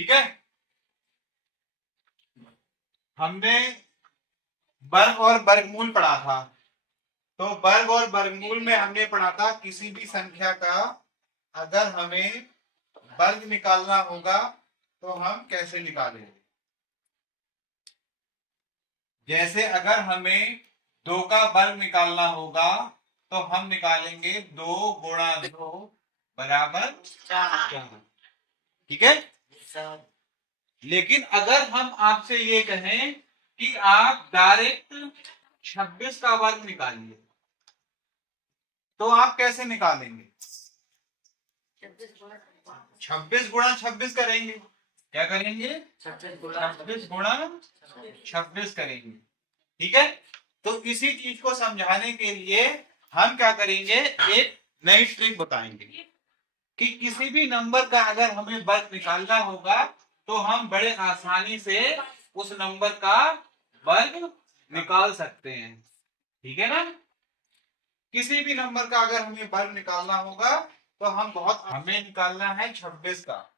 ठीक है, हमने वर्ग और वर्गमूल पढ़ा था। तो वर्ग और वर्गमूल में हमने पढ़ा था किसी भी संख्या का अगर हमें वर्ग निकालना होगा तो हम कैसे निकालेंगे। जैसे अगर हमें 2 का वर्ग निकालना होगा तो हम निकालेंगे 2 गुणा 2 बराबर 4। ठीक है, लेकिन अगर हम आपसे ये कहें कि आप डायरेक्ट 26 का वर्ग निकालिए तो आप कैसे निकालेंगे। 26 गुणा 26 करेंगे। क्या करेंगे, 26 गुणा 26 करेंगे। ठीक है, तो इसी चीज को समझाने के लिए हम क्या करेंगे, एक नई ट्रिक बताएंगे कि किसी भी नंबर का अगर हमें वर्ग निकालना होगा तो हम बड़े आसानी से उस नंबर का वर्ग निकाल सकते हैं। ठीक है ना, किसी भी नंबर का अगर हमें वर्ग निकालना होगा तो हमें निकालना है 26 का,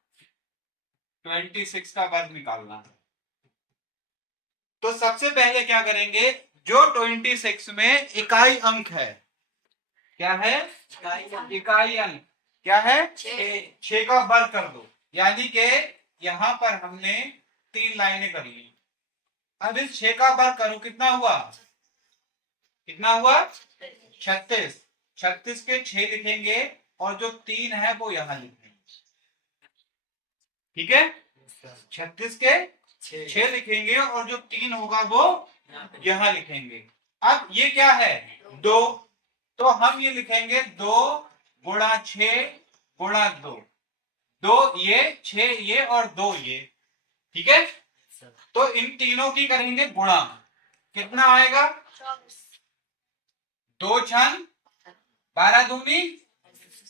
26 का वर्ग निकालना है। तो सबसे पहले क्या करेंगे, जो 26 में इकाई अंक है, क्या है, इकाई अंक क्या है, 6 का वर्ग कर दो। यानी कि यहां पर हमने 3 लाइनें कर ली। अब इस 6 का वर्ग करो, कितना हुआ, कितना हुआ, 36। 36 के 6 लिखेंगे और जो 3 है वो यहां लिखेंगे। ठीक है, 36 के 6 लिखेंगे और जो 3 होगा वो यहां लिखेंगे। अब ये क्या है, 2, तो हम ये लिखेंगे 2 गुणा 6 गुणा 2, 2 ये 6 ये और 2 ये। ठीक है, तो इन तीनों की करेंगे गुणा, कितना आएगा, 2 छन 12 दूनी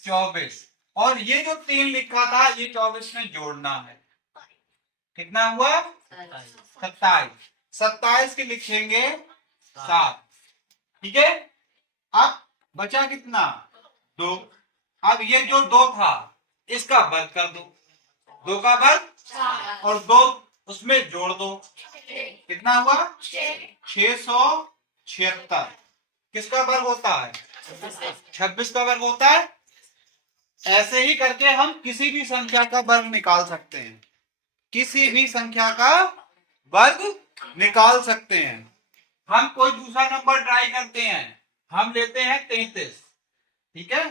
24, और ये जो 3 लिखा था ये 24 में जोड़ना है। कितना हुआ, 27। 27 के लिखेंगे 7। ठीक है, अब बचा कितना, 2। अब ये जो 2 था इसका वर्ग कर दो, 2 का वर्ग और 2 उसमें जोड़ दो, कितना हुआ, 676। किसका वर्ग होता है, 26 का वर्ग होता है। ऐसे ही करके हम किसी भी संख्या का वर्ग निकाल सकते हैं, किसी भी संख्या का वर्ग निकाल सकते हैं। हम कोई दूसरा नंबर ट्राई करते हैं, हम लेते हैं 33। ठीक है,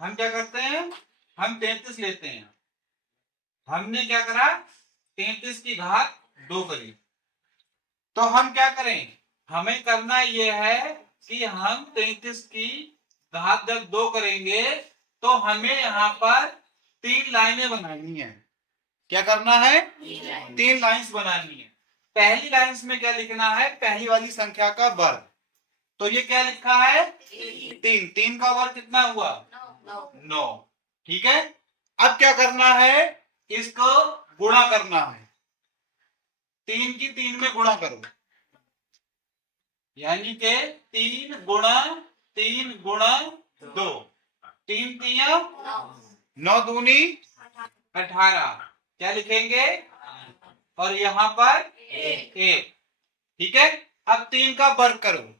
हम क्या करते हैं, हम 33 लेते हैं। हमने क्या करा, 33 की घात 2 करी। तो हम क्या करें, हमें करना यह है कि हम 33 की घात जब 2 करेंगे तो हमें यहाँ पर 3 लाइनें बनानी है। क्या करना है, 3 लाइंस बनानी है। पहली लाइंस में क्या लिखना है, पहली वाली संख्या का वर्ग। तो ये क्या लिखा है, 3। 3 का वर्ग कितना हुआ, 9। ठीक है, अब क्या करना है, इसको गुणा करना है। 3 की 3 में गुणा करो, यानी के 3 गुणा 3 गुणा 2, 3 तिया 9 दूनी 18। क्या लिखेंगे, और यहां पर 1। ठीक है, अब 3 का वर्ग करो,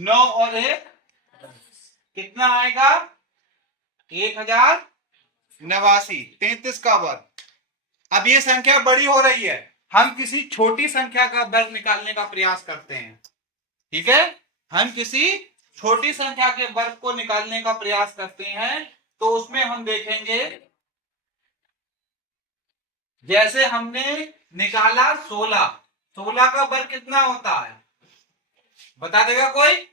9 और 1 कितना आएगा, 1089। 33 का वर्ग। अब ये संख्या बड़ी हो रही है, हम किसी छोटी संख्या का वर्ग निकालने का प्रयास करते हैं। ठीक है, हम किसी छोटी संख्या के वर्ग को निकालने का प्रयास करते हैं। तो उसमें हम देखेंगे, जैसे हमने निकाला 16। 16 का वर्ग कितना होता है, बता देगा कोई,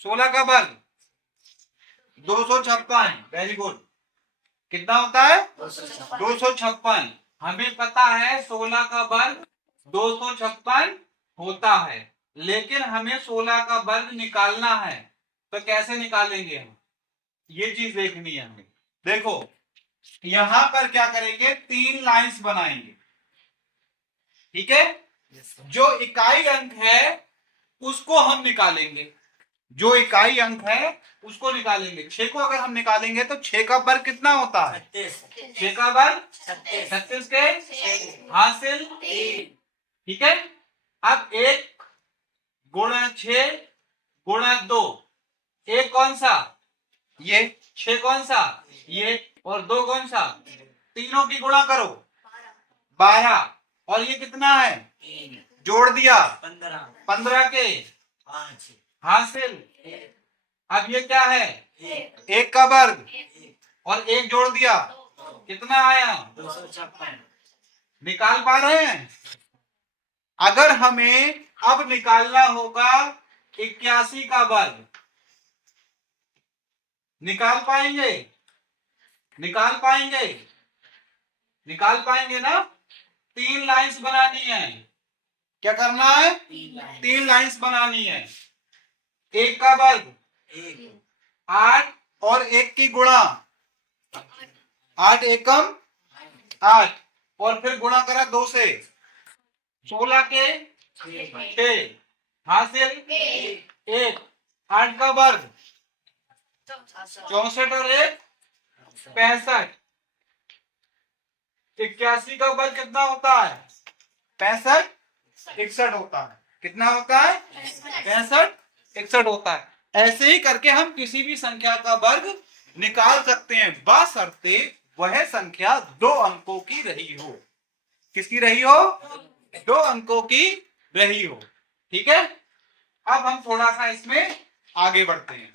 16 का वर्ग 256। वेरी गुड, कितना होता है, 256। हमें पता है 16 का वर्ग 256 होता है, लेकिन हमें 16 का वर्ग निकालना है। तो कैसे निकालेंगे हम, ये चीज देखनी है हमें। देखो यहां पर क्या करेंगे, 3 लाइंस बनाएंगे। ठीक है, जो इकाई अंक है उसको हम निकालेंगे। जो इकाई अंक है उसको निकालेंगे। 6 को अगर हम निकालेंगे तो 6 का वर्ग कितना होता है? 6 का वर्ग 36 के हासिल। ठीक है, अब 1 गुणा 6 गुणा 2, 1 कौन सा? ये। 6 कौन सा? ये। और 2 कौन सा? तीनों की गुणा करो 12, और ये कितना है? जोड़ दिया 15 के हासिल। अब ये क्या है? 1 का वर्ग, और 1 जोड़ दिया कितना आया? 256। निकाल पा रहे हैं? अगर हमें अब निकालना होगा 81 का वर्ग, निकाल पाएंगे? निकाल पाएंगे? निकाल पाएंगे ना? 3 लाइंस बनानी है। क्या करना है? 3 लाइंस बनानी है। 1 का वर्ग 8 और 1 की गुणा 8 एकम 8, और फिर गुणा करा 2 से 16 के 6 हासिल 1। 8 का वर्ग 64 और 1 65। 81 का वर्ग कितना होता है? 65 61 होता है। कितना होता है? 65 61 होता है। ऐसे ही करके हम किसी भी संख्या का वर्ग निकाल सकते हैं, बशर्ते वह संख्या 2 अंकों की रही हो। किसकी रही हो? 2 अंकों की रही हो। ठीक है, अब हम थोड़ा सा इसमें आगे बढ़ते हैं।